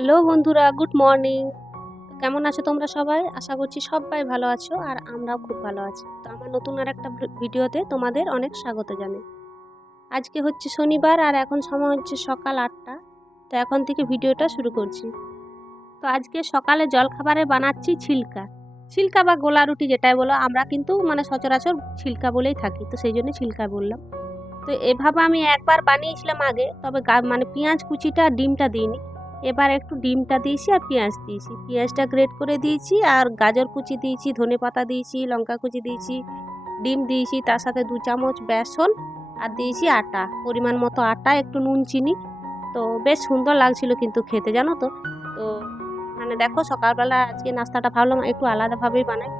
Hello বন্ধুরা, good morning. কেমন আছো তোমরা সবাই? আশা করছি সবাই ভালো আছো আর আমরাও খুব ভালো আছি। তো আমার নতুন আর একটা ভিডিওতে তোমাদের অনেক স্বাগত জানাই। আজকে হচ্ছে শনিবার আর এখন সময় হচ্ছে সকাল আটটা। তো এখন থেকে ভিডিওটা শুরু করছি। তো আজকে সকালে জলখাবারে বানাচ্ছি ছিলকা। ছিলকা বা গোলা রুটি যেটাই বলো, আমরা কিন্তু মানে সচরাচর ছিলকা বলেই থাকি। তো সেই জন্য ছিলকা বললাম। তো এভাবে আমি একবার বানিয়েছিলাম আগে, তবে মানে পেঁয়াজ কুচিটা আর ডিমটা দিইনি। এবার একটু ডিমটা দিয়েছি আর পেঁয়াজ দিয়েছি। পেঁয়াজটা গ্রেট করে দিয়েছি আর গাজর কুচি দিয়েছি, ধনে পাতা দিয়েছি, লঙ্কা কুচি দিয়েছি। ডিম দিয়েছি, তার সাথে দু চামচ বেসন আর দিয়েছি আটা, পরিমাণ মতো আটা, একটু নুন, চিনি। তো বেশ সুন্দর লাগছিল কিন্তু খেতে, জানো তো? তো মানে দেখো সকালবেলা আজকে নাস্তাটা ভাবলাম একটু আলাদাভাবেই বানাই।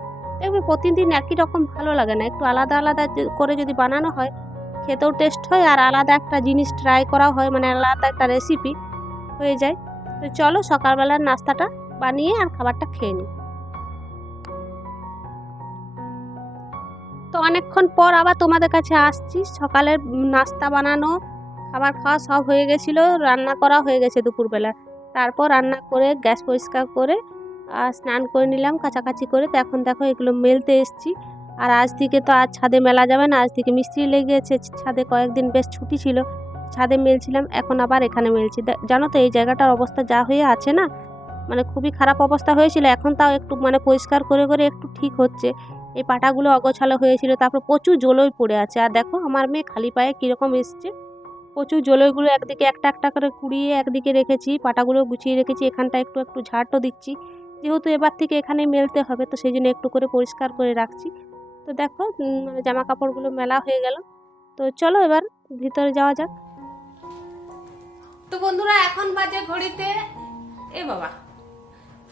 দেখবে প্রতিদিন একই রকম ভালো লাগে না, একটু আলাদা আলাদা করে যদি বানানো হয়, খেতেও টেস্ট হয় আর আলাদা একটা জিনিস ট্রাই করা হয় মানে আলাদা একটা রেসিপি হয়ে যায়। তো চলো সকালবেলার নাস্তাটা বানিয়ে আর খাবারটা খেয়ে নিই তো অনেকক্ষণ পর আবার তোমাদের কাছে আসছি। সকালের নাস্তা বানানো, খাবার খাওয়া সব হয়ে গেছিল, রান্না করা হয়ে গেছে দুপুরবেলা। তারপর রান্না করে, গ্যাস পরিষ্কার করে আর স্নান করে নিলাম, কাছাকাছি করে। তো এখন দেখো এগুলো মেলতে এসছি। আর আজ থেকে তো আজ ছাদে মেলা যাবে না আজ থেকে মিস্ত্রি লেগেছে। ছাদে কয়েকদিন বেশ ছুটি ছিল। ছাদে মেলছিলাম, এখন আবার এখানে মেলছি। জানো তো, এই জায়গাটার অবস্থা যা হয়ে আছে না মানে খুবই খারাপ অবস্থা হয়েছিল। এখন তাও একটু মানে পরিষ্কার করে করে একটু ঠিক হচ্ছে। এই পাটাগুলো অগোছালো হয়েছিল, তারপর প্রচুর জলই পড়ে আছে। আর দেখো, আমার মেয়ে খালি পায়ে কীরকম এসছে। প্রচুর জলইগুলো একদিকে একটা একটা করে কুড়িয়ে একদিকে রেখেছি, পাটাগুলো গুছিয়ে রেখেছি, এখানটা একটু একটু ঝাড়টো দিচ্ছি। যেহেতু এবার থেকে এখানে মেলতে হবে, তো সেই জন্য একটু করে পরিষ্কার করে রাখছি। তো দেখো মানে জামা কাপড়গুলো মেলা হয়ে গেল। তো চলো এবার ভিতরে যাওয়া যাক। তো বন্ধুরা এখন বাজে ঘড়িতে। এ বাবা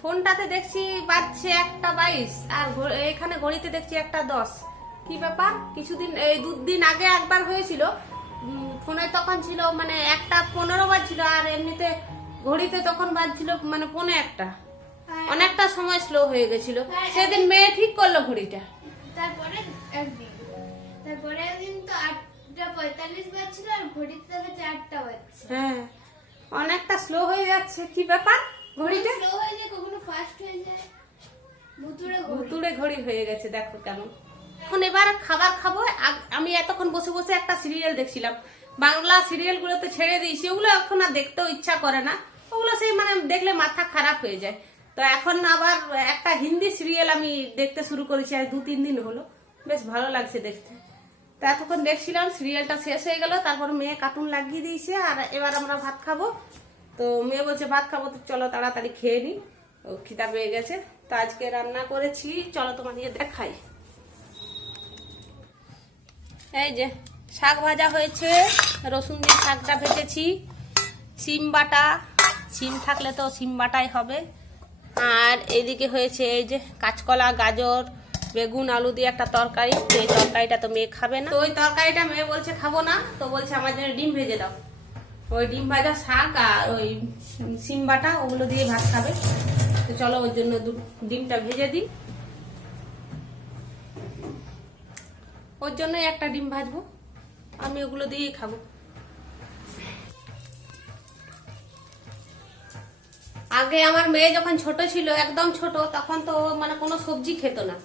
ফোনটাতে দেখছি বাজছে একটা বাইশ আর এখানে ঘড়িতে দেখছি একটা দশ। কি ব্যাপার? কিছুদিন এই দুদিন আগে একবার হয়েছিল। ফোনে তখন ছিল মানে একটা পনেরো বাজছিল আর এমনিতে ঘড়িতে তখন বাজছিল মানে পনে একটা। অনেকটা সময় স্লো হয়ে গেছিল। সেদিন মেয়ে ঠিক করল ঘড়িটা। তারপরে একদিন। তারপরে একদিন তো আটটা পঁয়তাল্লিশ বাজছিল আর ঘড়িতে দেখাচ্ছে আটটা বাজছে। হ্যাঁ। অনেকটা স্লো হয়ে যাচ্ছে। কি ব্যাপার ঘড়িটা? স্লো হয়ে যায় কখনো ফাস্ট হয়ে যায়। ভুতুড়ে ঘড়ি। ভুতুড়ে ঘড়ি হয়ে গেছে দেখো কেমন। এখন এবার খাবার খাব। আমি এতক্ষণ বসে বসে একটা সিরিয়াল দেখছিলাম। বাংলা সিরিয়াল গুলোতে ছেড়ে দিয়েছি ওগুলো এখন আর দেখতেও ইচ্ছা করে না। ওগুলো সেই মানে দেখলে মাথা খারাপ হয়ে যায়। তো এখন আবার একটা হিন্দি সিরিয়াল আমি দেখতে শুরু করেছি আজ দু তিন দিন হলো। বেশ ভালো লাগছে দেখতে। তা এতক্ষণ দেখছিলাম সিরিয়ালটা শেষ হয়ে গেল, তারপর মেয়ে কার্টুন লাগিয়ে দিয়েছে, আর এবার আমরা ভাত খাব। তো মেয়ে বলছে, ভাত খাব, তো চলো তাড়াতাড়ি খেয়ে নিই ও খিদা পেয়ে গেছে। তো আজকে রান্না করেছি, চলো তোমার তোমাদের দেখাই। এই যে, শাক ভাজা হয়েছে, রসুন দিয়ে শাকটা ভেজেছি সিম বাটা সিম থাকলে তো সিম বাটাই হবে। আর এদিকে হয়েছে এই যে কাঁচকলা, গাজর বেগুন, আলু দিয়ে একটা তরকারি। এই তরকারিটা তো মেয়ে খাবে না। তো ওই তরকারিটা মেয়ে বলছে, খাব না। তো বলছে, আমার জন্য ডিম ভেজে দাও। ওই ডিম ভাজা শাক আর ওই সিম বাটা, ওগুলো দিয়ে ভাত খাবে। তো চলো ওর জন্য ডিমটা ভেজে দিই। ওর জন্যই একটা ডিম ভাজবো। আমি ওগুলো দিয়েই খাব। আগে আমার মেয়ে যখন ছোট ছিল, একদম ছোট, তখন তো মানে কোনো সবজি খেত না।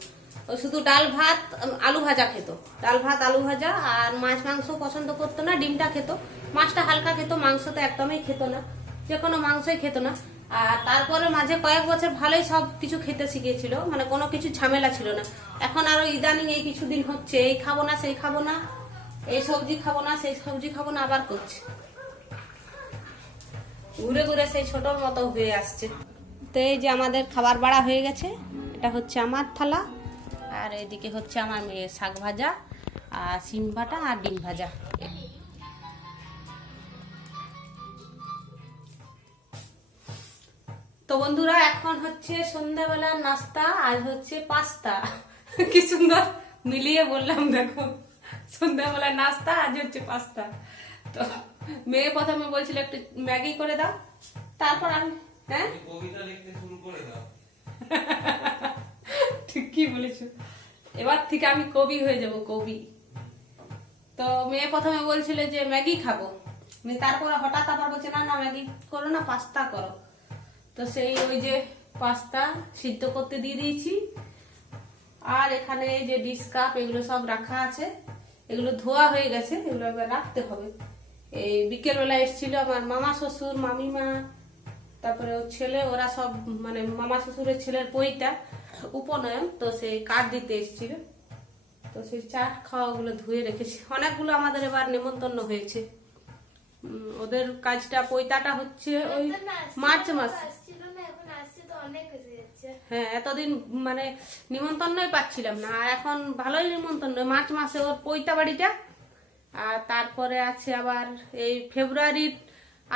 শুধু ডাল ভাত, আলু ভাজা খেত। ডাল ভাত, আলু ভাজা আর মাছ মাংস পছন্দ করতো না, ডিমটা খেত। মাছটা হালকা খেত, মাংস তো একদমই খেত না, যে কোনো মাংসই খেত না। আর তারপরে মাঝে কয়েক বছর ভালোই সব কিছু খেতে শিখেছিল মানে কোনো কিছু ঝামেলা ছিল না। এখন আরও ইদানিং এই কিছুদিন হচ্ছে, এই খাব না, সেই খাব না, এই সবজি খাব না, সেই সবজি খাব না, আবার করছে। ঘুরে ঘুরে সেই ছোটর মতো হয়ে আসছে। তো এই যে আমাদের খাবার বাড়া হয়ে গেছে, এটা হচ্ছে আমার থালা। আর এদিকে হচ্ছে আমার মেয়ের শাক ভাজা আর সিম ভাটা আর ডিম ভাজা। তো বন্ধুরা এখন হচ্ছে সন্ধ্যাবেলার নাস্তা আজ হচ্ছে পাস্তা। কি সুন্দর মিলিয়ে বললাম দেখো। সন্ধ্যাবেলার নাস্তা আজ হচ্ছে পাস্তা। তো মেয়ে প্রথমে বলছিল একটু ম্যাগি করে দাও তারপর আমি হ্যাঁ? কবিতা লিখতে শুরু করে দাও। ঠিক কি বলেছ। এবার থেকে আমি কবি হয়ে যাব, কবি। তো মেয়ে প্রথমে বলছিল যে, ম্যাগি খাব। তারপরে হঠাৎ আবার বলছে, না না, ম্যাগি করো না, পাস্তা করো। তো সেই ওই যে পাস্তা সিদ্ধ করতে দিয়ে দিয়েছি। আর এখানে যে ডিস কাপ, এগুলো সব রাখা আছে। এগুলো ধোয়া হয়ে গেছে, এগুলো এবার রাখতে হবে। এই বিকেলবেলা এসেছিল আমার মামা শ্বশুর, মামিমা, তারপরে ওর ছেলে, ওরা সব মানে মামা শ্বশুরের ছেলের পইটা। উপনয়ন তো সেই কার্ড দিতে এসেছিল তো সেই চাট খাওয়াগুলো ধুয়ে রেখেছি। অনেকগুলো আমাদের এবার নেমন্তন্ন হয়েছে। ওদের কাজটা পৈতাটা হচ্ছে ওই মার্চ মাস। হ্যাঁ এতদিন মানে নিমন্ত্রণই পাচ্ছিলাম না আর এখন ভালোই নিমন্ত্রণ মার্চ মাসে ওর পৈতা বাড়িটা আর তারপরে আছে আবার এই ফেব্রুয়ারির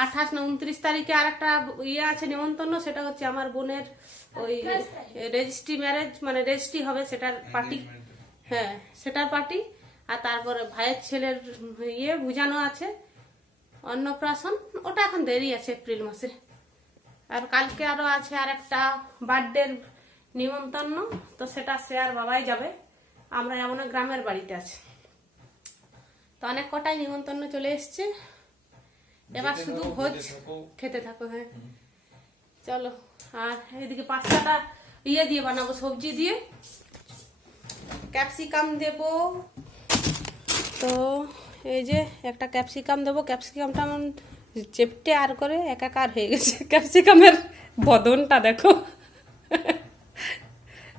আঠাশ না উনত্রিশ তারিখে আর একটা ইয়ে আছে নিমন্ত্রণ সেটা হচ্ছে আমার বোনের ওই রেজিস্ট্রি ম্যারেজ মানে রেজিস্ট্রি হবে সেটার পার্টি। হ্যাঁ সেটার পার্টি। আর তারপরে ভাইয়ের ছেলের ইয়ে বুঝানো আছে অন্নপ্রাশন। ওটা এখন দেরি আছে এপ্রিল মাসে। আর কালকে আরও আছে আর একটা বার্থডের নিমন্ত্রণ তো সেটা সে আর বাবাই যাবে। আমরা এমন গ্রামের বাড়িতে আছে। তো অনেক কটাই নিমন্ত্রণ চলে এসছে। এবার শুধু ভোজ খেতে থাকো হ্যাঁ। চলো আর এদিকে পাস্তাটা ইয়ে দিয়ে বানাবো সবজি দিয়ে। ক্যাপসিকাম দেব। তো এই যে একটা ক্যাপসিকাম দেবো। ক্যাপসিকামটা এমন চেপটে আর করে একাকার হয়ে গেছে। ক্যাপসিকামের বদনটা দেখো।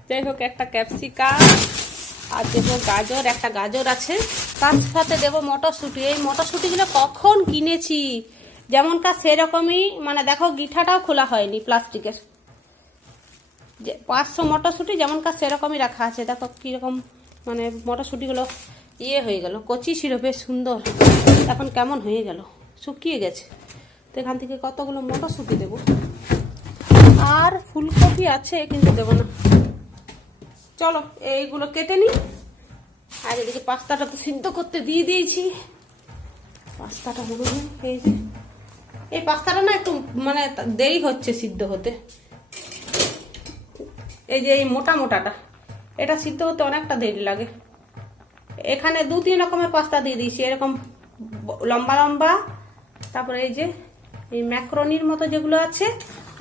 যাই হোক একটা ক্যাপসিকাম আর দেবো গাজর একটা গাজর আছে। তার সাথে দেবো মটরশুঁটি। এই মটরশুঁটিগুলো কখন কিনেছি? যেমনকার সেরকমই মানে দেখো গিঠাটাও খোলা হয়নি প্লাস্টিকের। যে পাঁচশো মটরশুঁটি যেমনকার সেরকমই রাখা আছে। দেখো কীরকম মানে মটরশুঁটিগুলো ইয়ে হয়ে গেল, কচি ছিল বেশ সুন্দর। এখন কেমন হয়ে গেল? শুকিয়ে গেছে। তো এখান থেকে কতগুলো মটরশুঁটি দেবো? আর ফুলকপি আছে, কিন্তু দেবো না। চলো, এইগুলো কেটে নিই। আর এদিকে পাস্তাটা তো সিদ্ধ করতে দিয়ে দিয়েছি। পাস্তাটা মনে হয় এই যে, এই পাস্তাটা না একটু মানে দেরি হচ্ছে সিদ্ধ হতে। এই যে এই মোটা মোটাটা, এটা সিদ্ধ হতে অনেকটা দেরি লাগে। এখানে দু তিন রকমের পাস্তা দিয়ে দিয়েছি, এরকম লম্বা লম্বা, তারপরে এই যে, এই ম্যাক্রনির মতো যেগুলো আছে,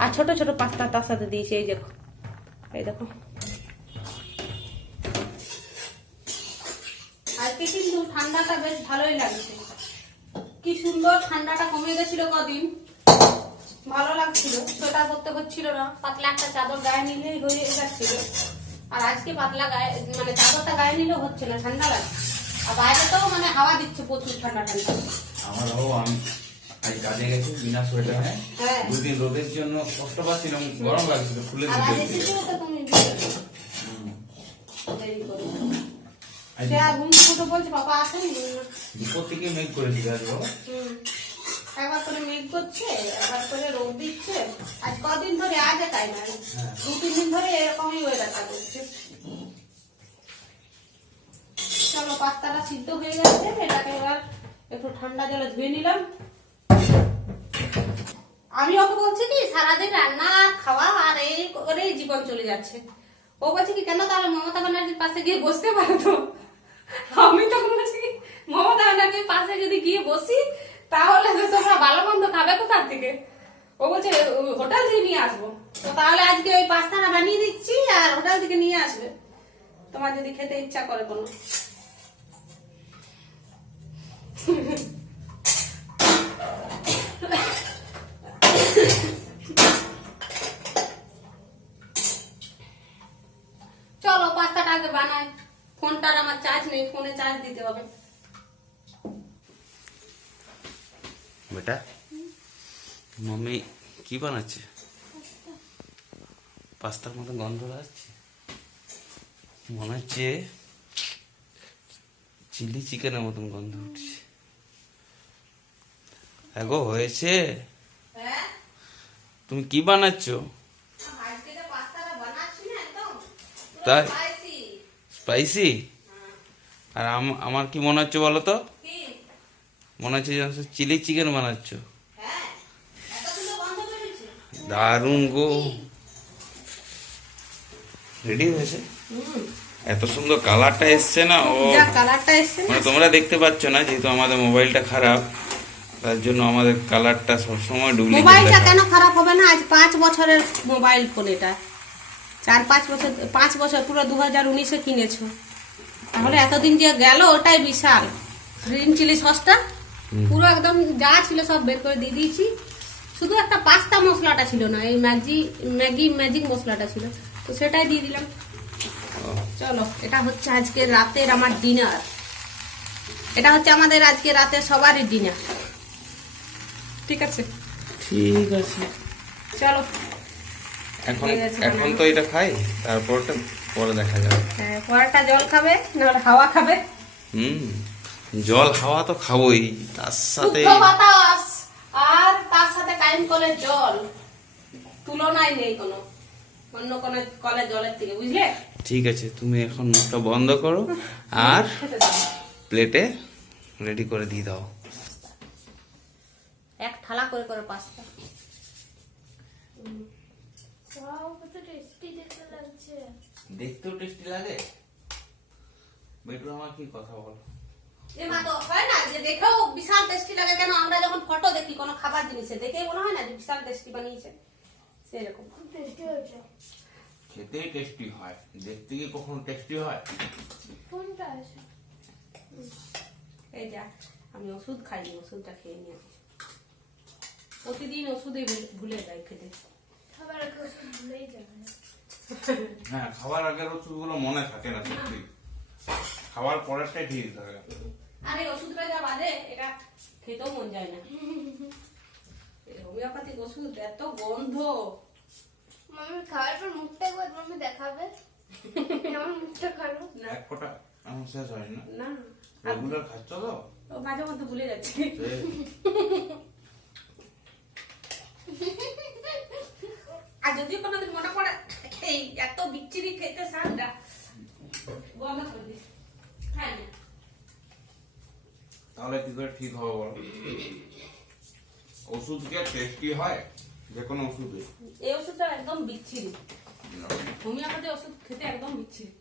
আর ছোট ছোট পাস্তা তার সাথে দিয়েছি, এই দেখো এই দেখো। আজকে কিন্তু ঠান্ডাটা বেশ ভালোই লাগছে। কি সুন্দর ঠান্ডাটা কমে গেছিল কদিন। ভালো লাগছিল সোয়েটার করতে হচ্ছিল না। পাতলা একটা চাদর গায়ে নিলেই হয়ে যাচ্ছিল। আর আজকে পাতলা গায়ে মানে চাদরটা গায়ে নিলেও হচ্ছে না ঠান্ডা লাগছে। আর বাইরে তো মানে হাওয়া দিচ্ছে প্রচুর ঠান্ডা ঠান্ডা আমার বাবু আমি আজ কাজে গেছি বিনা সোয়েটারে। হ্যাঁ। দুদিন রোদের জন্য কষ্ট পাচ্ছিলাম গরম লাগছিল খুলে দিতে এসেছিল তো তুমি দেরি করে। সে আর ঘুম থেকে উঠে বলছে বাবা আসেনি দুপুর থেকে মেঘ করেছিল আজ বাবা একবার করে মেঘ করছে একবার করে রোদ দিচ্ছে। আজ কদিন ধরে আজ তাই না দু তিন দিন ধরে এরকমই ওয়েদারটা করছে। চলো পাস্তাটা সিদ্ধ হয়ে গেছে এটাকে এবার একটু ঠান্ডা জলে ধুয়ে নিলাম। আমি ওকে বলছি কি সারাদিন রান্না আর খাওয়া আর এই করেই জীবন চলে যাচ্ছে। ও বলছে কি কেন তাহলে মমতা ব্যানার্জির পাশে গিয়ে বসতে পারো তো? আমি তখন বলছি, মমতা ব্যানার্জির পাশে যদি গিয়ে বসি, তাহলে তো তোমরা ভালো মন্দ খাবে কোথার থেকে? ও বলছে, হোটেল থেকে নিয়ে আসব। তো তাহলে আজকে ওই পাস্তাটা বানিয়ে দিচ্ছি আর হোটেল থেকে নিয়ে আসবে। তোমার যদি খেতে ইচ্ছা করে কোনো চলো পাস্তাটা আগে বানাই ফোনটার আমার চার্জ নেই ফোনে চার্জ দিতে হবে। বেটা মাম্মি কি বানাচ্ছে? পাস্তার মতো গন্ধ আসছে মনে হচ্ছে চিলি চিকেনের মতন গন্ধ উঠছে। এগো হয়েছে? হ্যাঁ? তুমি কি বানাচ্ছ? তাই? স্পাইসি আর আম- আমার কি মনে হচ্ছে বলো তো? মনে হচ্ছে চিলি চিকেন বানাচ্ছ। হ্যাঁ দারুণ গো। রেডি হয়েছে? এত সুন্দর কালারটা এসছে না ও। কালারটা এসছে মানে তোমরা দেখতে পাচ্ছ না যেহেতু আমাদের মোবাইলটা খারাপ তার জন্য আমাদের কালারটা সবসময় ডুপ্লিকেট মোবাইলটা কেন খারাপ হবে না? আজ পাঁচ বছরের মোবাইল ফোন এটা। চার পাঁচ বছর পাঁচ বছর পুরো দু হাজার উনিশে কিনেছো। তাহলে এতদিন যে গেল ওটাই বিশাল। গ্রিন চিলি সসটা পুরো একদম যা ছিল সব বের করে দিয়ে দিয়েছি। শুধু একটা পাস্তা মশলাটা ছিল না এই ম্যাগি ম্যাগি ম্যাজিক মশলাটা ছিল। তো সেটাই দিয়ে দিলাম। চলো এটা হচ্ছে আজকে রাতের আমার ডিনার। এটা হচ্ছে আমাদের আজকে রাতে সবারই ডিনার। ঠিক আছে? ঠিক আছে। চলো। এখন এখন তো এটা খাই তারপরটা পরে দেখা যাবে। হ্যাঁ পরোটা জল খাবে হাওয়া খাবে। হুম জল হাওয়া তো খাবোই তার সাথে বাতাস আর তার সাথে টাইম কলের জল। তুলনায় নেই কোনো অন্য কোনো কলের জলের থেকে বুঝলে? ঠিক আছে তুমি এখন মুখটা বন্ধ করো আর প্লেটে রেডি করে দিয়ে দাও। এক থালা করে করে পাঁচটা। ওয়াও কত টেস্টি দেখতে লাগছে দেখতেও টেস্টি লাগে। বেটু আমার কি কথা বল? এ মা তো হয় না যে দেখেও বিশাল টেস্টি লাগে। কেন আমরা যখন ফটো দেখি কোনো খাবার জিনিসে দেখেই মনে হয় না যে বিশাল টেস্টি বানিয়েছে? সেরকম। টেস্টি হয়েছে। খেতেই টেস্টি হয়। দেখতে কি কখনো টেস্টি হয়? কোনটা আছে এই যা আমি ওষুধ খাইনি ওষুধটা খেয়ে নিয়ে প্রতিদিন ওষুধে ভুলে- যাই খেতে। খাবার ভুলেই যাবে না। হ্যাঁ খাবার আগের ওষুধগুলো মনে থাকে না সত্যি। খাবার পরেরটাই ঠিক থাকে। আর ওষুধটা যা বাজে এটা খেতেও মন যায় না। হোমিওপ্যাথিক ওষুধ এত গন্ধ। মামি খাওয়ার পর মুখটা একবার মামি দেখাবে। আমার মুখটা খাব এক ফোঁটা আমার শেষ হয় না? না। রেগুলার খাচ্ছ তো? ও মাঝে মধ্যে ভুলে যাচ্ছি। আর যদি কোনোদিন মনে পড়ে এই এত বিচ্ছিরি খেতে সানটা বন্ধ করে দিস। তাহলে কি করে ঠিক হবে বলো? ওষুধ কি টেস্টি হয় যে কোনো ওষুধে। এই ওষুধটা একদম বিচ্ছিরি। হোমিওপ্যাথি ওষুধ খেতে একদম বিচ্ছিরি।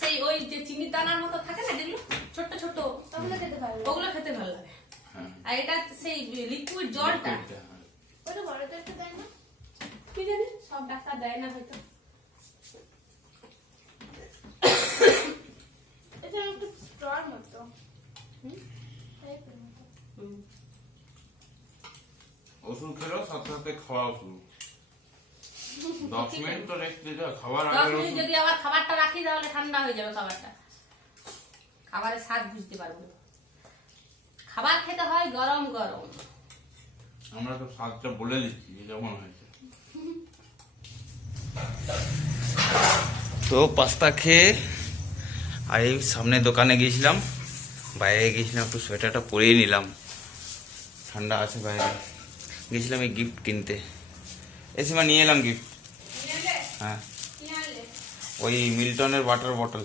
সেই ওই যে চিনির দানার মতো থাকে না যেগুলো ছোট্ট ছোট্ট তাহলে খেতে পারব ওগুলো খেতে ভালো লাগে। হ্যাঁ। আর এটা সেই লিকুইড জলটা ওটা বড়দের দেয় না? কি জানি? সব ডাক্তার দেয় না হয়তো। এটা একটু স্ট্রর মতো। হুম? টাইপের মতো হুম। ওষুধ খেলো সাথে সাথে খাওয়া ওষুধ দশ মিনিট তো রেস্ট দিতে খাবার মিনিট যদি আবার খাবারটা রাখি তাহলে ঠান্ডা হয়ে যাবে খাবারটা। খাবারের স্বাদ বুঝতে পারব। না। খাবার খেতে হয় গরম গরম। আমরা তো স্বাদটা বলে দিচ্ছি যেমন হয়েছে। তো পাস্তা খেয়ে আর এই সামনে দোকানে গিয়েছিলাম বাইরে গিয়েছিলাম একটু সোয়েটারটা পরিয়ে নিলাম। ঠান্ডা আছে বাইরে। গেছিলাম এই গিফট কিনতে। এসে মা নিয়ে এলাম গিফট হ্যাঁ। ওই মিল্টনের ওয়াটার বটল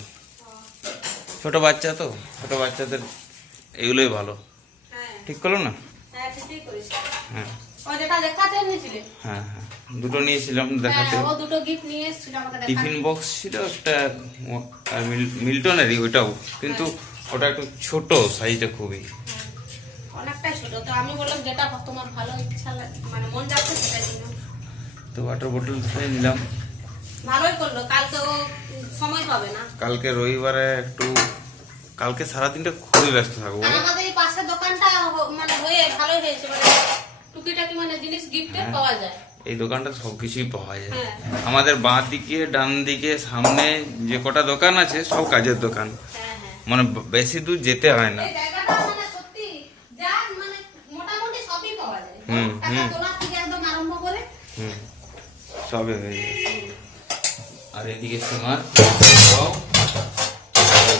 ছোট বাচ্চা তো ছোট বাচ্চাদের এগুলোই ভালো। হ্যাঁ। ঠিক করল না? হ্যাঁ হ্যাঁ। হ্যাঁ হ্যাঁ। দুটো নিয়েছিলাম দেখাতে। হ্যাঁ টিফিন বক্স ছিল একটা আর মিল- মিল্টনেরই ওটাও কিন্তু ওটা একটু ছোট সাইজটা খুবই। ছোট। তো আমি বললাম যেটা তোমার ভালো ইচ্ছা মানে মন যাচ্ছে নিলাম তো ওয়াটার বোতল খেয়ে নিলাম। ভালোই করল। কালকে সময় পাবে না। কালকে রবিবারে একটু কালকে সারাদিনটা খুবই ব্যস্ত থাকব। আমাদের এই পাশের দোকানটা মানে হয়ে ভালোই হয়েছে মানে টুকিটাকি মানে জিনিস গিফটে হ্যাঁ। পাওয়া যায়। এই দোকানটা সব কিছুই পাওয়া যায়। হ্যাঁ। আমাদের বাঁ দিকে ডান দিকে সামনে যে কটা দোকান আছে সব কাজের দোকান। হ্যাঁ মানে বেশি দূর যেতে হয় না। মানে মানে হুম, সবে হয়ে যায় আর এদিকে সীমার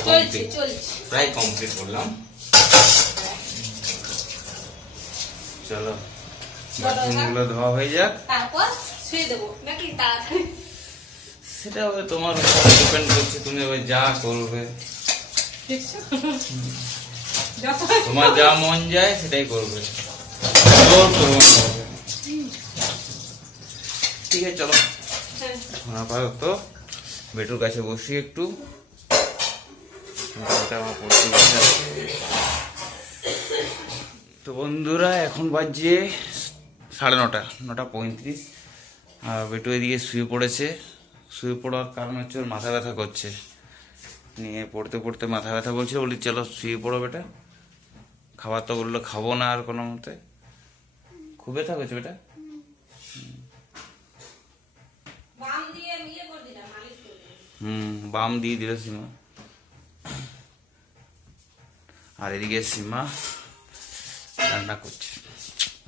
চলছে প্রায় কমপ্লিট করলাম। চলো বাথরুমগুলো ধোয়া হয়ে যাক। তারপর শুয়ে দেবো। নাকি তাড়াতাড়ি? সেটা হবে তোমার উপর ডিপেন্ড করছে তুমি এবার যা করবে। তোমার যা মন যায় সেটাই করবে। জোর করবে ঠিক আছে চলো। হ্যাঁ। আপাতত বেটুর কাছে বসি একটু। গানটা আমার পড়তে তো বন্ধুরা এখন বাজছে সাড়ে নটা নটা পঁয়ত্রিশ। আর বেটু এদিকে শুয়ে পড়েছে। শুয়ে পড়ার কারণ হচ্ছে ওর মাথা ব্যথা করছে। নিয়ে পড়তে পড়তে মাথা ব্যথা করছে। বলি চলো শুয়ে পড়ো বেটা। খাবার তো বলল খাব না আর কোনো মতে। খুব ব্যথা করছে বেটা। হুম বাম দিয়ে দিল সীমা। আর এদিকে সীমা রান্না করছে।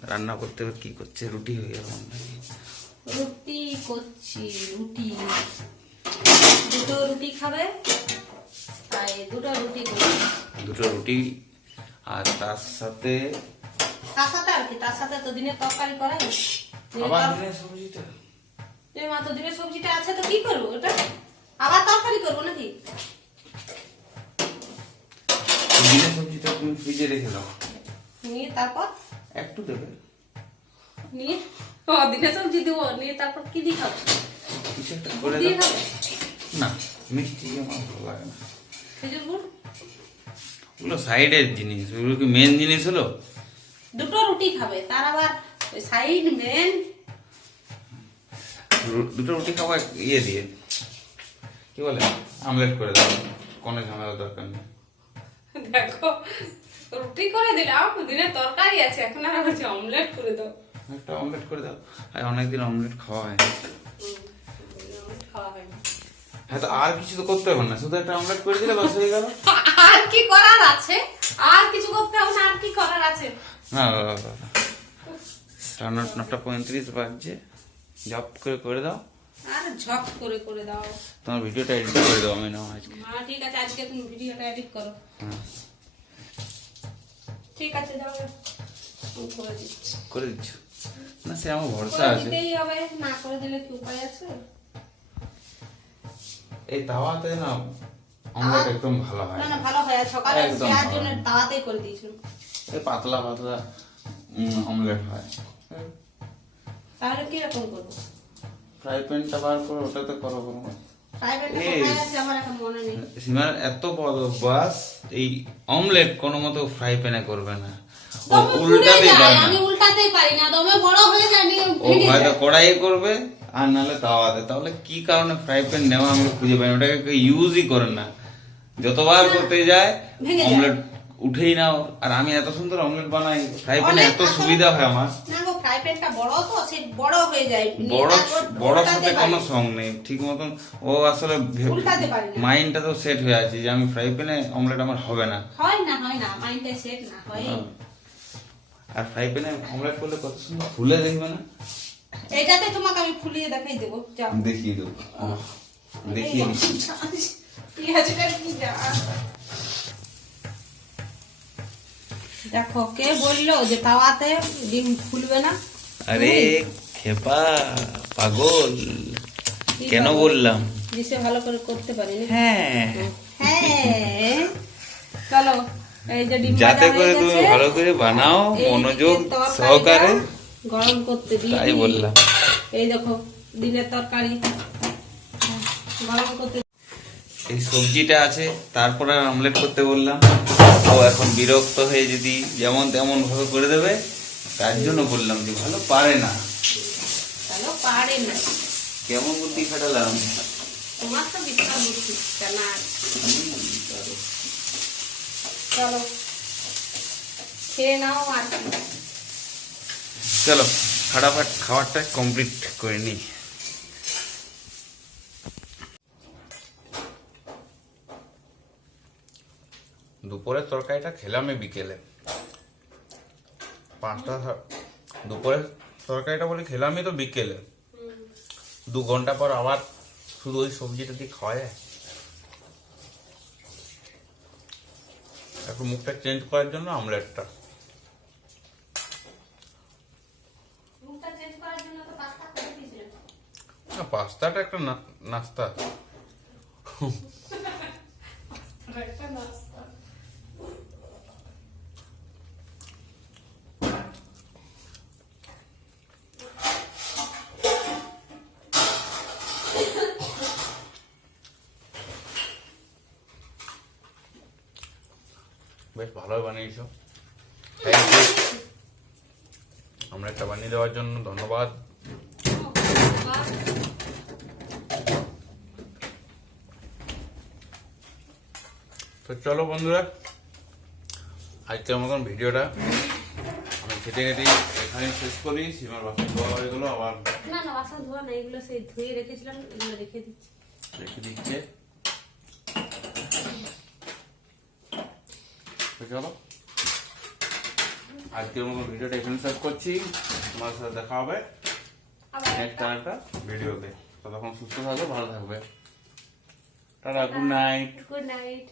রান্না করতে কি করছে? রুটি হয়ে গেল রুটি করছি রুটি। দুটো রুটি খাবে তাই দুটো রুটি দুটো রুটি আর তার সাথে তার সাথে আর কি? তার সাথে তো দিনের তরকারি করে আবার দিনের সবজিটা? মা তো দিনের সবজিটা আছে তো কি করব? ওটা আবার তরকারি করব নাকি? সবজিটা তুমি ফ্রিজে রেখে দাও। নিয়ে তারপর? একটু দেবে। নিয়ে? ও দিনের সবজি দেবো। নিয়ে তারপর কি দিয়ে খাব? কিছু একটা করে দাও। না মিষ্টি আমার ভালো লাগে না। খেজুর গুড়? ওগুলো সাইডের জিনিস ওগুলো কি মেন জিনিস হলো? দুটো রুটি খাবে তার আবার সাইড মেন দুটো রুটি খাব ইয়ে দিয়ে কি বলে আমলেট করে দাও। কোনো ঝামেলা দরকার নেই। দেখো রুটি করে দিলাম দিনের তরকারি আছে এখন আর হচ্ছে অমলেট করে দাও। একটা অমলেট করে দাও। আর অনেকদিন অমলেট খাওয়া হয় খাওয়া হ্যাঁ তো আর কিছু তো করতে হবে না শুধু একটা অমলেট করে দিলে বাস হয়ে গেল। আর কি করার আছে? আর কিছু করতে হবে না আর কি করার আছে? না। সাড়ে নটা পঁয়ত্রিশ বাজছে। জব করে করে দাও। আর ঝপ করে করে দাও। তোমার ভিডিওটা এডিট করে দাও আমি নাও আজকে। হ্যাঁ ঠিক আছে আজকে তুমি ভিডিওটা এডিট করো। হ্যাঁ। ঠিক আছে যাও করে দিচ্ছি। করে দিচ্ছ? না সে আমার ভরসা আছে। দিতেই হবে না করে দিলে কি উপায় আছে? এই তাওয়াতে না অমলেট একদম ভালো হয় না না। ভালো হয় সকালে জন্য তাওয়াতেই করে দিয়েছিলাম। এই পাতলা পাতলা অমলেট হয়। তাহলে কীরকম করব? ফ্রাই প্যানটা বার করো ওটাতে করো আমার সীমার এত বড় এই অমলেট কোনো মতো ফ্রাই প্যানে করবে না। ও দমে উল্টাতেই পারে না। আমি উল্টাতেই পারি না দমে বড় হয়ে যায় ও হয়তো করবে আর নাহলে তাওয়াতে তাহলে কি কারণে ফ্রাই প্যান নেওয়া আমি খুঁজে পাই না। ওটাকে কেউ ইউজই করেন না। যতবার করতে যায়। অমলেট উঠেই নাও আর আমি এত সুন্দর অমলেট বানাই ফ্রাই প্যানে এত সুবিধা হয় আমার না গো ফ্রাই প্যানটা বড় তো সে বড় হয়ে যায় বড় বড় সাথে কোনো না। সং নেই ঠিক মতন ও আসলে মাইন্ডটা তো সেট হয়ে আছে যে আমি ফ্রাই প্যানে অমলেট আমার হবে না হয় না হয় না মাইন্ডে সেট না হয় হ্যাঁ। আর ফ্রাই প্যানে অমলেট করলে কত সুন্দর ফুলে দেখবে না এটাতে তোমাকে আমি ফুলিয়ে দেখাই দেবো দেখিয়ে দেবো দেখিয়ে দিচ্ছি পেঁয়াজটা কি যা দেখো কে বলল যে তাওয়াতে ডিম ফুলবে না? আরে খেপা পাগল। কেন বললাম? দিশে ভালো করে করতে পারি না হ্যাঁ। হ্যাঁ। চলো এই যে ডিম যাতে করে তুমি ভালো করে বানাও মনোযোগ সহকারে। গরম করতে দিই তাই বললাম। এই দেখো দিনের তরকারি। গরম করতে এই সবজিটা আছে তারপর আর অমলেট করতে বললাম। ও এখন বিরক্ত হয়ে যদি যেমন তেমন ভাবে করে দেবে তার জন্য বললাম যে ভালো পারে না। পারে না। কেমন বুদ্ধি খাটালাম? তোমার তো বিশাল বুদ্ধি চলো খেয়ে নাও আর চলো ফাটাফাট খাবারটা কমপ্লিট করে নিই। দুপুরের তরকারিটা খেলাম এই বিকেলে। পাঁচটা দুপুরের তরকারিটা বলে খেলামই তো বিকেলে। দু ঘণ্টা পর আবার শুধু ওই সবজিটা দিয়ে খাওয়া যায়? একটু মুখটা চেঞ্জ করার জন্য আমলেটটা। পাস্তাটা একটা নাস্তা। বানিয়েছো থ্যাংক ইউ আমরা একটা বানিয়ে দেওয়ার জন্য ধন্যবাদ। তো চলো বন্ধুরা আজকের মতন ভিডিওটা আমি খেটে খেটে এখানে শেষ করি। সীমার বাসন ধোয়া হয়ে গেলো আবার না না বাসন ধোয়া না এগুলো সেই ধুয়ে রেখেছিলাম এগুলো রেখে দিচ্ছি। রেখে দিচ্ছে। চলো। আজকের মতো ভিডিওটা এখানে শেষ করছি। তোমার সাথে দেখা হবে নেক্সট একটা ভিডিওতে। ততক্ষণ সুস্থ থাকবে ভালো থাকবে। Tata good night good night